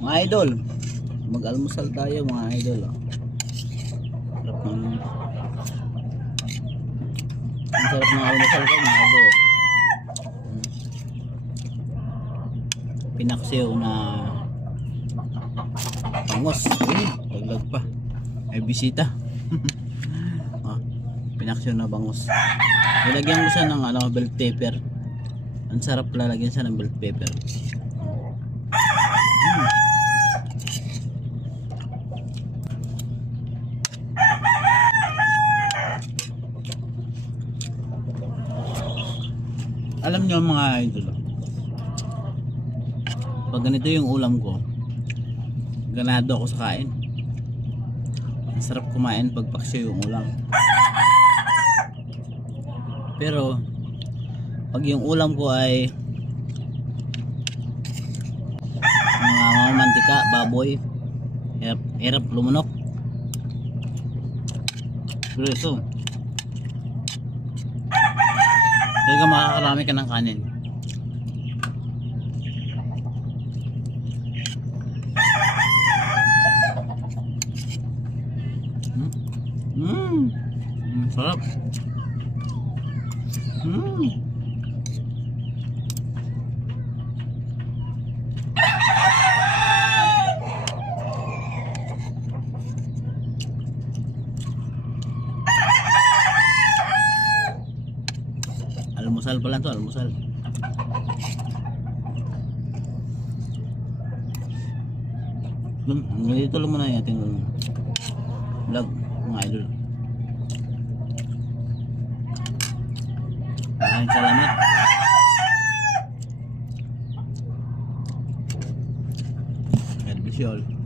Mga idol, mag-almusal tayo mga idol. Ang sarap ng almusal ko mga idol. Pinaksiw na pangos. Dagdag pa. May bisita. Pinaksiw na bangos. Nilagyan ko siya ng bell pepper. Ang sarap lalagyan siya ng bell pepper. Alam nyo mga idol, pag ganito yung ulam ko, ganado ako sa kain. Ang sarap kumain pag paksiw yung ulam. Pero pag yung ulam ko ay mga mantika, baboy, hirap lumunok. Pero ito talaga makakarami ka ng kanin. Sarap. Almusal pala to, almusal. Dito lang muna yung ating vlog mga idol. Maraming salamat. God bless you all.